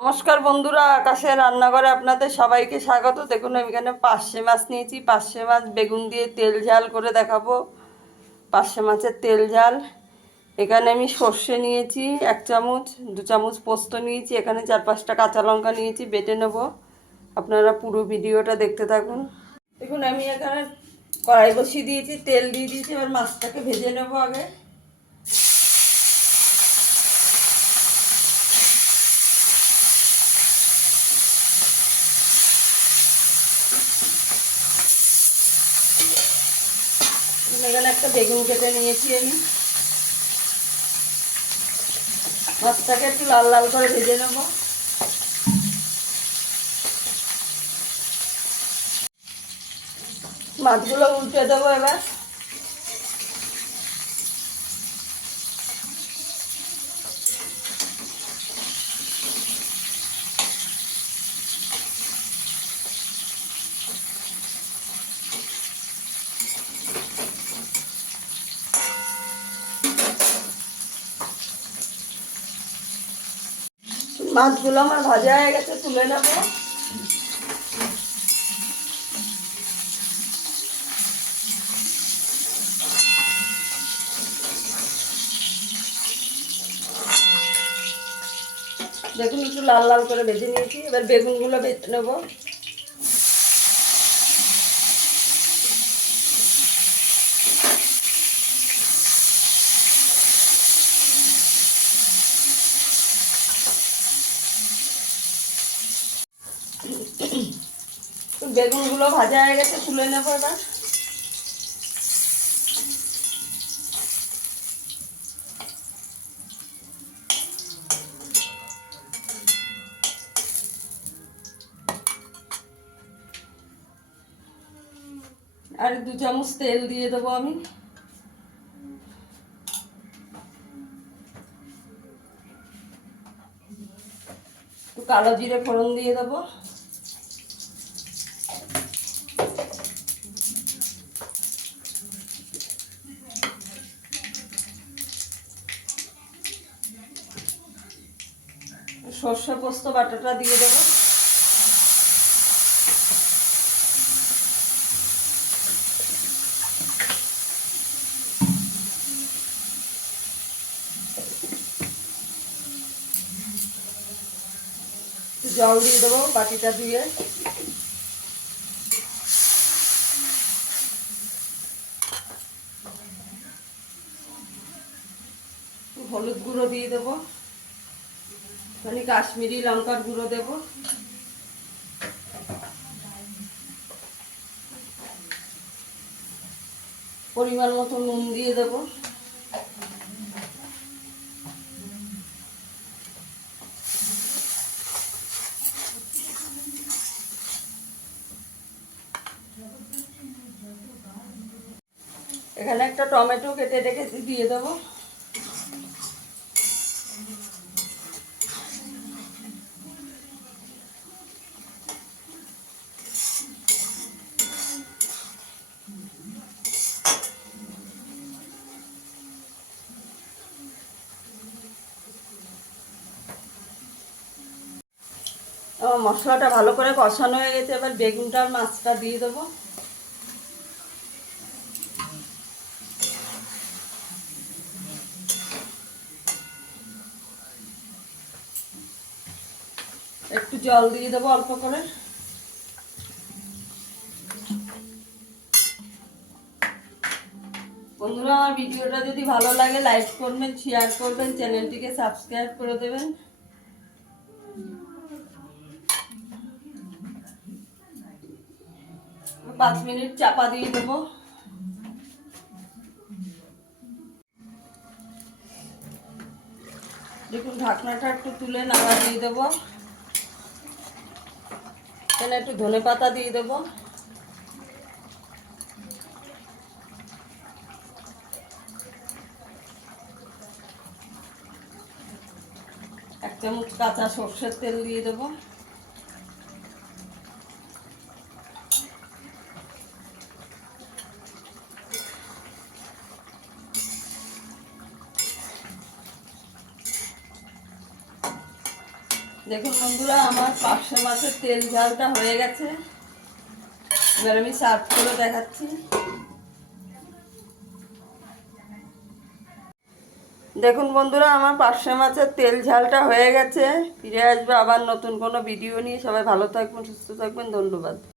নমস্কার বন্ধুরা, আকাশের রান্নাঘরে আপনাদের সবাইকে স্বাগত। দেখুন আমি এখানে পার্শে মাছ নিয়েছি। পার্শে মাছ বেগুন দিয়ে তেল ঝাল করে দেখাবো। পার্শে মাছের তেল ঝাল। এখানে আমি সর্ষে নিয়েছি 1 চামচ, 2 চামচ পোস্ত নিয়েছি, এখানে 4-5টা কাঁচা লঙ্কা নিয়েছি, বেটে নেব। আপনারা পুরো ভিডিওটা দেখতে থাকুন। দেখুন আমি এখানে কড়াই বসিয়ে দিয়েছি, তেল দিয়ে দিয়েছি। এবার মাছটাকে ভেজে নেব আগে। এখানে একটা বেগুন কেটে নিয়েছি আমি। মাছটাকে একটু লাল লাল করে ভেজে নেব। মাছগুলো উল্টে দেবো এবার। মাছগুলো আমার ভাজা হয়ে গেছে, তুলে নেব। দেখুন একটু লাল লাল করে ভেজে নিয়েছি। এবার বেগুনগুলো ভেজে নেব। বেগুনগুলো ভাজা হয়ে গেছে, তুলে নেব এবার। আর 2 চামচ তেল দিয়ে দেবো আমি। একটু কালো জিরে ফোড়ন দিয়ে দেবো। সর্ষে পোস্ত বাটাটা দিয়ে দেবো। জল দিয়ে দেবো বাটিটা দিয়ে। হলুদ গুঁড়ো দিয়ে দেবো, মানে কাশ্মীরি লঙ্কার গুঁড়ো দেবো। পরিমাণ মতো নুন দিয়ে দেবো। এখানে একটা টমেটো কেটে রেখে দিয়ে দেবো। মশলাটা ভালো করে কষানো হয়ে গেছে। এবার বেগুনটা আর মাছটা দিয়ে দেবো। একটু জল দিয়ে দেবো অল্প করে। বন্ধুরা, আমার ভিডিওটা যদি ভালো লাগে লাইক করবেন, শেয়ার করবেন, চ্যানেলটিকে সাবস্ক্রাইব করে দেবেন। পাঁচ মিনিট চাপা দিয়ে দেবো। দেখুন ঢাকনাটা একটু তুলে নাড়া দিয়ে দেবো। এখানে একটু ধনে পাতা দিয়ে দেবো। এক চামচ কাঁচা সর্ষের তেল দিয়ে দেবো। দেখুন বন্ধুরা, আমার পার্শে মাছের তেল ঝালটা হয়ে গেছে। এবার আমি সার্ভ করে দেখাচ্ছি। দেখুন বন্ধুরা, আমার পার্শে মাছের তেল ঝালটা হয়ে গেছে। ফিরে আসবে আবার নতুন কোনো ভিডিও নিয়ে। সবাই ভালো থাকবেন, সুস্থ থাকবেন, ধন্যবাদ।